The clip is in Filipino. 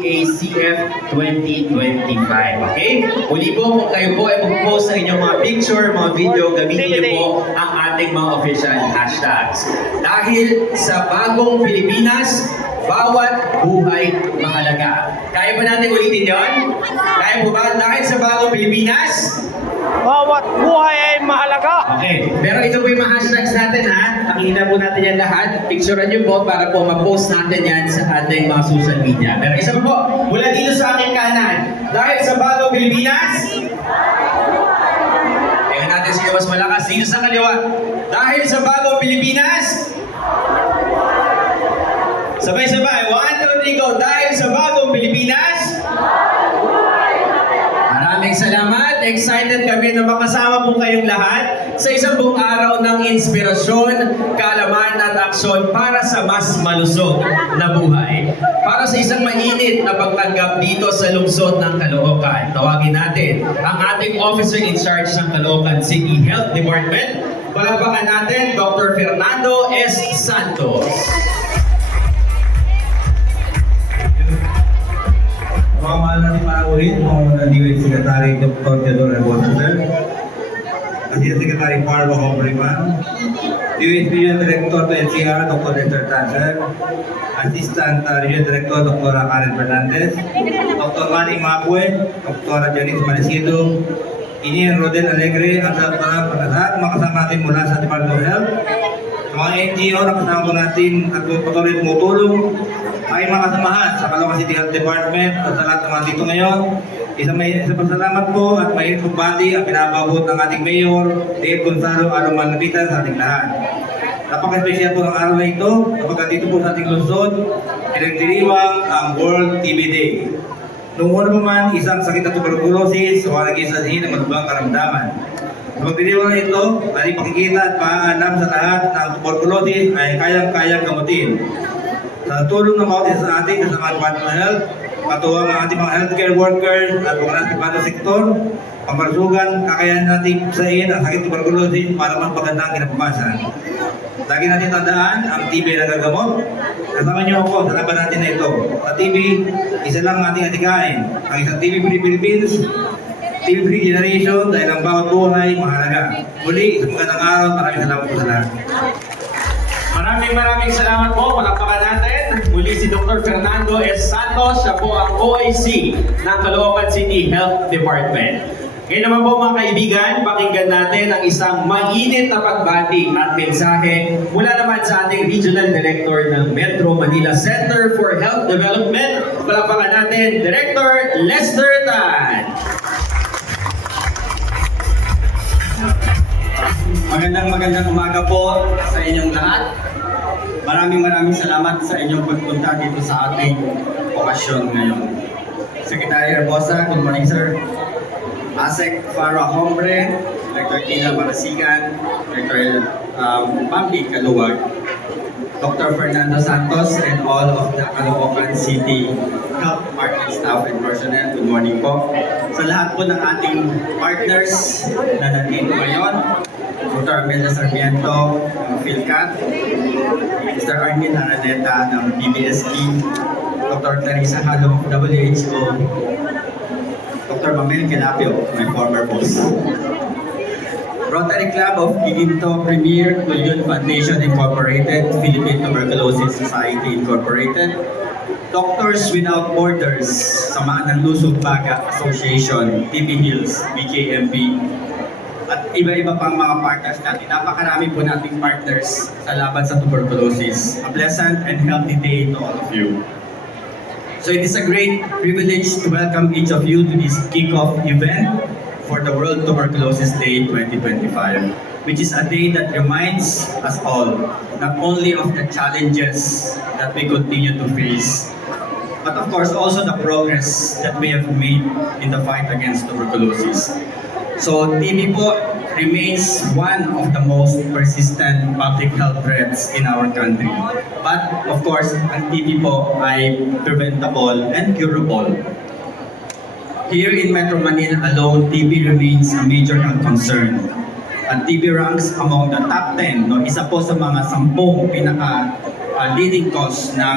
ACF 2025. Okay? Muli po, kung kayo po ay mag-post ng inyong mga picture, mga video, gamitin niyo po ang ating mga official hashtags. Dahil sa bagong Pilipinas, bawat buhay mahalaga. Kaya ba natin ulitin yon? Kaya po ba? Dahil sa bagong Pilipinas, bawat buhay ay mahalaga. okay. Pero ito po yung mga hashtags natin ha. Pakita po natin yan lahat. Picturean nyo po para po ma-post natin yan sa ating mga social media. Pero isa pa po, mula dito sa aking kanan. Dahil sa bagong Pilipinas, tingnan natin sino mas malakas dito sa kaliwa. Dahil sa bagong Pilipinas, sabay-sabay. 1, 2, 3, go. Dahil sa bagong Pilipinas, maraming salamat. Excited kami na makasama po kayong lahat sa isang buong araw ng inspirasyon, kaalaman at aksyon para sa mas malusog na buhay. Para sa isang mainit na pagtanggap dito sa lungsod ng Caloocan, tawagin natin ang ating officer in charge ng Caloocan City Health Department. Palapakan natin, Dr. Fernando S. Santos. Mga mahal natin panauhin, mga DOH Secretary Dr. Theodore Aguacer, Assistant Secretary Parvo Hobriman, DOH Regional Director to NCR Dr. Lester Tanser, Assistant Regional Director Dr. Karen Fernandez, Dr. Manny Mapue, Dr. Janice Manesido, Engineer Rodel Alegre, at sa lahat mga kasama natin mula sa Department of Health, sa mga NGO na kasama po natin at patuloy tumutulong, ay mga kasamahan sa Caloocan City Health Department at sa lahat ng mga dito ngayon. Isang pasalamat po at may pagbati ang pinapabot ng ating Mayor, Dave Gonzalo Aroman Napitan sa ating lahat. Napaka-special po ng araw na ito kapag dito po sa ating lungsod, pinagdiriwang ang World TB Day. Noong una pa man, isang sakit na tuberculosis o nag-isahin ng matubang karamdaman. Sa pagdiriwang na ito, ay pakikita at paalam sa lahat ng tuberculosis ay kayang-kayang gamutin. Sa tulong ng mga sa ating kasama Department of Health, patuwang ang ating mga healthcare workers at mga nasa pribado sektor, pangkalusugan, kakayahan natin sain ang sakit tuberculosis para mas magandang kinabukasan. Lagi natin tandaan, ang TB ay nagagamot. Kasama niyo ako sa laban natin na ito. Sa TB, isa lang ang ating atikain. Ang isang TB-free Philippines, TB-free generation dahil ang bawat buhay mahalaga. Muli, isang magandang araw. Maraming salamat po sa lahat. Maraming salamat po. Palakpakan natin. Muli si Dr. Fernando S. Santos. Siya po ang OIC ng Caloocan City Health Department. Ngayon naman po mga kaibigan, pakinggan natin ang isang mainit na pagbati at mensahe mula naman sa ating Regional Director ng Metro Manila Center for Health Development. Palakpakan natin, Director Lester Tan. Magandang umaga po sa inyong lahat. Maraming salamat sa inyong pagpunta dito sa ating okasyon ngayon. Secretary Herbosa, good morning sir. Asek Farah Hombre, Dr. Tina Marasigan, Dr. Bambi Kaluwag, Dr. Fernando Santos, and all of the Caloocan City Health Department staff and personnel, good morning po. Sa lahat po ng ating partners na nandito ngayon, Dr. Amelia Sarmiento ng PhilCat, Mr. Armin Araneta ng PBSP, Dr. Teresa Halo of WHO, Dr. Mamel Calapio, my former boss. Rotary Club of Giginto Premier, Tulyon Foundation Incorporated, Philippine Tuberculosis Society Incorporated, Doctors Without Borders, Samaan ng Lusog Baga Association, TB Hills, BKMP, at iba-iba pang mga partners natin. Napakarami po nating partners sa laban sa tuberculosis. A pleasant and healthy day to all of you. So it is a great privilege to welcome each of you to this kickoff event for the World Tuberculosis Day 2025, which is a day that reminds us all not only of the challenges that we continue to face, but of course also the progress that we have made in the fight against tuberculosis. So TB po remains one of the most persistent public health threats in our country. But of course, ang TB po ay preventable and curable. Here in Metro Manila alone, TB remains a major health concern. Ang TB ranks among the top 10, no, isa po sa mga 10 pinaka leading cause ng